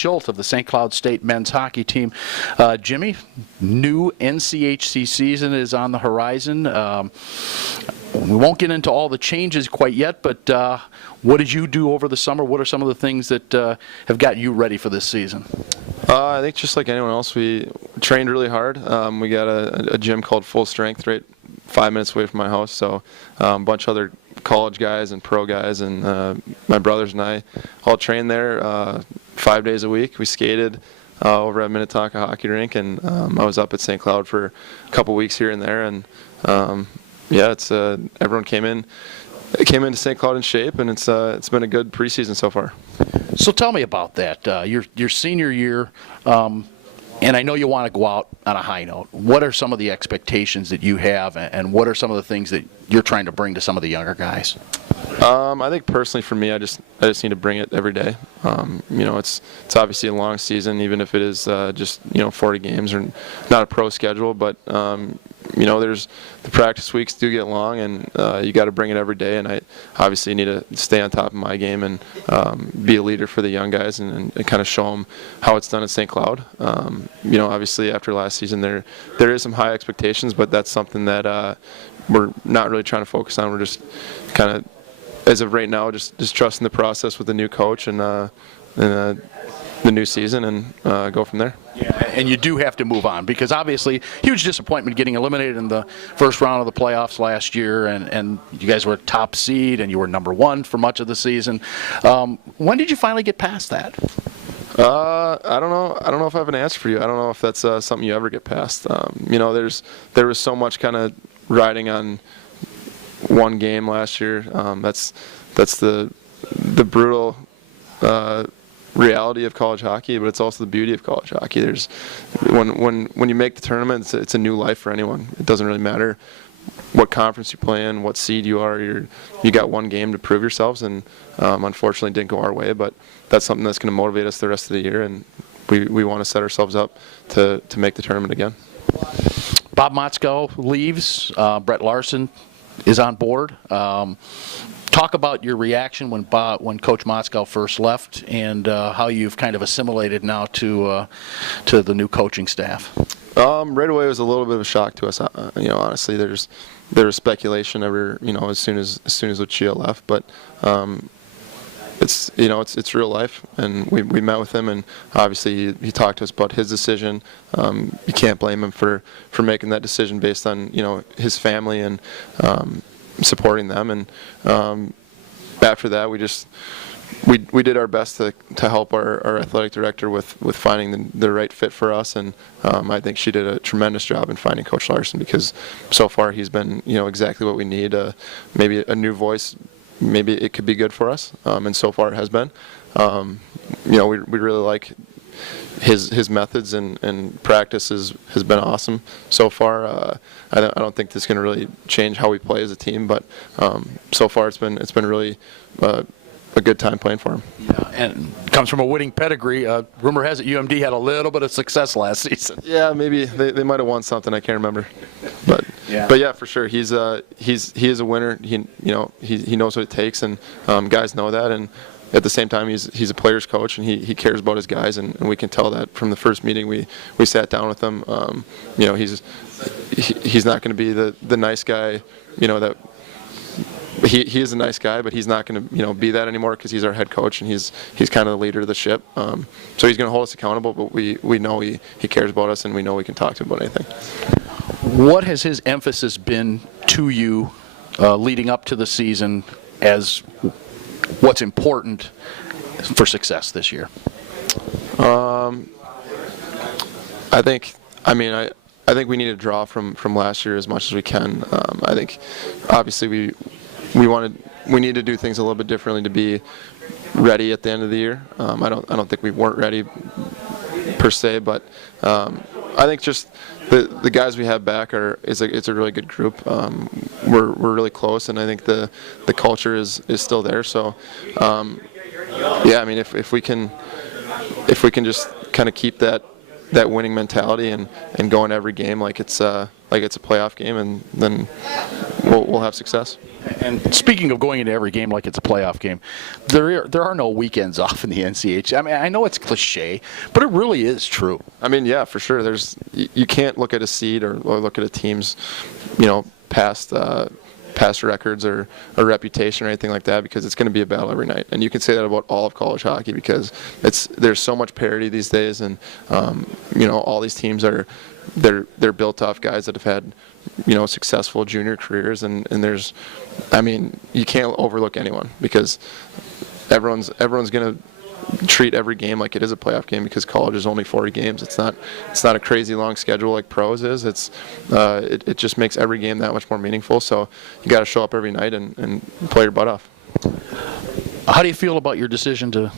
Schuldt of the St. Cloud State men's hockey team. Jimmy, new NCHC season is on the horizon. We won't get into all the changes quite yet, but what did you do over the summer? What are some of the things that have got you ready for this season? I think just like anyone else, we trained really hard. We got a gym called Full Strength right 5 minutes away from my house, so a bunch of other college guys and pro guys and my brothers and I all trained there 5 days a week. We skated over at Minnetonka Hockey Rink, and I was up at St.Cloud for a couple weeks here and there, and yeah, it's everyone came into St. Cloud in shape, and it's been a good preseason so far. So tell me about that. Your senior year, and I know you want to go out on a high note. What are some of the expectations that you have, and what are some of the things that you're trying to bring to some of the younger guys? I think personally for me, I just need to bring it every day. You know, it's obviously a long season, even if it is just 40 games or not a pro schedule, but you know, there's the practice weeks do get long, and you got to bring it every day. And I obviously need to stay on top of my game and be a leader for the young guys and kind of show them how it's done at St. Cloud. You know, obviously after last season, there is some high expectations, but that's something that we're not really trying to focus on. We're just kind of, as of right now, just trusting the process with the new coach and the new season and go from there. Yeah, and you do have to move on, because obviously huge disappointment getting eliminated in the first round of the playoffs last year, and you guys were top seed and you were number one for much of the season. When did you finally get past that? I don't know. I don't know if I have an answer for you. I don't know if that's something you ever get past. You know, there was so much kind of riding on one game last year. That's the brutal reality of college hockey, but it's also the beauty of college hockey. There's when you make the tournament, it's a new life for anyone. It doesn't really matter what conference you play in, what seed you are. You got one game to prove yourselves, and unfortunately it didn't go our way, but that's something that's going to motivate us the rest of the year, and we want to set ourselves up to make the tournament again. Bob Motzko leaves. Brett Larson is on board. Talk about your reaction when Coach Motzko first left, and how you've kind of assimilated now to the new coaching staff. Right away, it was a little bit of a shock to us. You know, honestly, there was speculation as soon as Lucia left, but it's real life, and we met with him, and obviously he talked to us about his decision. You can't blame him for making that decision based on his family and supporting them, and after that we did our best to help our athletic director with finding the right fit for us, and I think she did a tremendous job in finding Coach Larson, because so far he's been exactly what we need. Maybe a new voice, maybe it could be good for us, and so far it has been. We really like his methods and practice has been awesome so far. I don't think this is going to really change how we play as a team, but so far it's been really a good time playing for him. Yeah, and comes from a winning pedigree. Rumor has it UMD had a little bit of success last season. Yeah, maybe they might have won something. I can't remember, but yeah, for sure he is a winner. He knows what it takes, and guys know that, and at the same time he's a player's coach, and he cares about his guys, and we can tell that from the first meeting we sat down with him. He's not going to be the nice guy, that. He is a nice guy, but he's not going to be that anymore, because he's our head coach, and he's kind of the leader of the ship. So he's going to hold us accountable, but we know he cares about us, and we know we can talk to him about anything. What has his emphasis been to you leading up to the season as what's important for success this year? I think we need to draw from last year as much as we can. I think obviously we need to do things a little bit differently to be ready at the end of the year. I don't think we weren't ready per se, but I think just the guys we have back it's a really good group. We're really close, and I think the culture is still there. So yeah, I mean, if we can just kind of keep that winning mentality and go in every game like it's a playoff game, and then we'll have success. And speaking of going into every game like it's a playoff game, there are no weekends off in the NCHC. I mean, I know it's cliche, but it really is true. I mean, yeah, for sure. You can't look at a seed or look at a team's, past records or a reputation or anything like that, because it's going to be a battle every night. And you can say that about all of college hockey, because there's so much parity these days, and all these teams they're built off guys that have had successful junior careers, and you can't overlook anyone, because everyone's going to treat every game like it is a playoff game, because college is only 40 games. It's not a crazy long schedule like pros is. It just makes every game that much more meaningful. So you got to show up every night and play your butt off. How do you feel about your decision to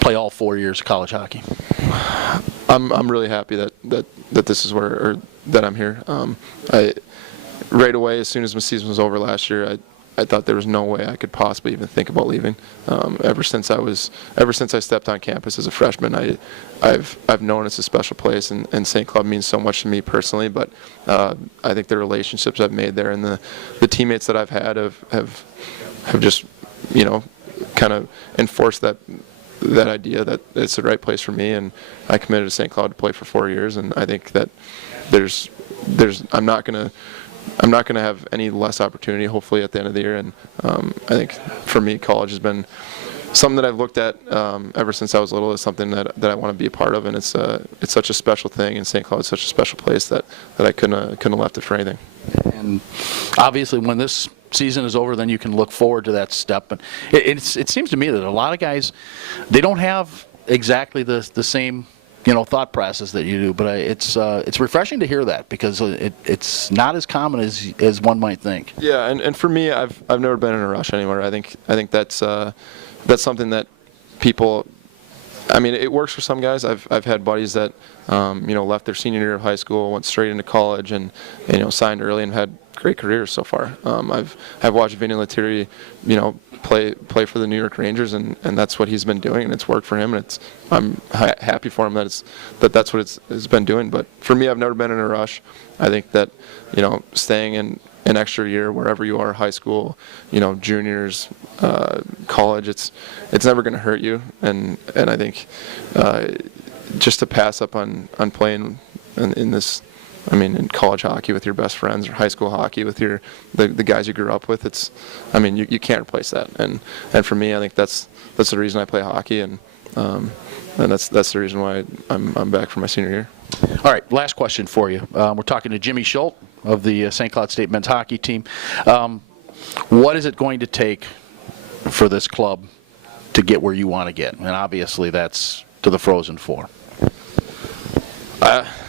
play all 4 years of college hockey? I'm really happy that this is that I'm here. Right away, as soon as my season was over last year, I thought there was no way I could possibly even think about leaving. Ever since I stepped on campus as a freshman, I've known it's a special place, and St.Cloud means so much to me personally. But I think the relationships I've made there and the teammates that I've had have just kind of enforced that idea that it's the right place for me, and I committed to St. Cloud to play for 4 years, and I think that I'm not going to have any less opportunity, hopefully, at the end of the year. And I think for me, college has been something that I've looked at ever since I was little as something that I want to be a part of, and it's such a special thing, and St. Cloud is such a special place that I couldn't have left it for anything. And obviously, when this season is over, then you can look forward to that step. And it seems to me that a lot of guys, they don't have exactly the same thought process that you do, but it's refreshing to hear that, because it's not as common as one might think. Yeah, and for me, I've never been in a rush anywhere. I think that's something that people. I mean, it works for some guys. I've had buddies that left their senior year of high school, went straight into college, and signed early and had great careers so far. I've watched Vinny Lettieri, play for the New York Rangers, and that's what he's been doing, and it's worked for him, and I'm happy for him that's what it's been doing. But for me, I've never been in a rush. I think that staying in an extra year wherever you are, high school, juniors, college, it's never going to hurt you, and I think just to pass up on playing in this. I mean, in college hockey with your best friends, or high school hockey with the guys you grew up with, you can't replace that. And for me, I think that's the reason I play hockey, and that's the reason why I'm back for my senior year. All right, last question for you. We're talking to Jimmy Schuldt of the St. Cloud State men's hockey team. What is it going to take for this club to get where you want to get? And obviously, that's to the Frozen Four.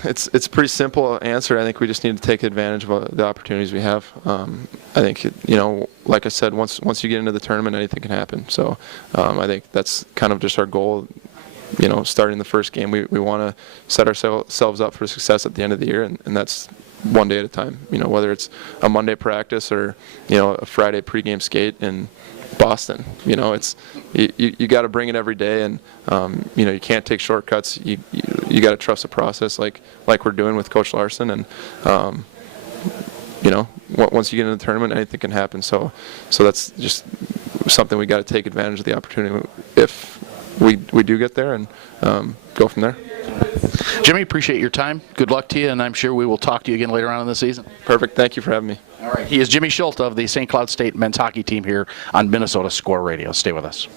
It's a pretty simple answer. I think we just need to take advantage of the opportunities we have. I think, like I said, once you get into the tournament, anything can happen. So I think that's kind of just our goal. Starting the first game, we want to set ourselves up for success at the end of the year, and that's one day at a time. Whether it's a Monday practice or a Friday pregame skate in Boston. It's you got to bring it every day, and you can't take shortcuts. You got to trust the process, like we're doing with Coach Larson, and once you get into the tournament, anything can happen. So that's just something we got to take advantage of the opportunity if we do get there, and go from there. Jimmy, appreciate your time. Good luck to you, and I'm sure we will talk to you again later on in the season. Perfect. Thank you for having me. All right. He is Jimmy Schuldt of the St. Cloud State men's hockey team here on Minnesota Score Radio. Stay with us.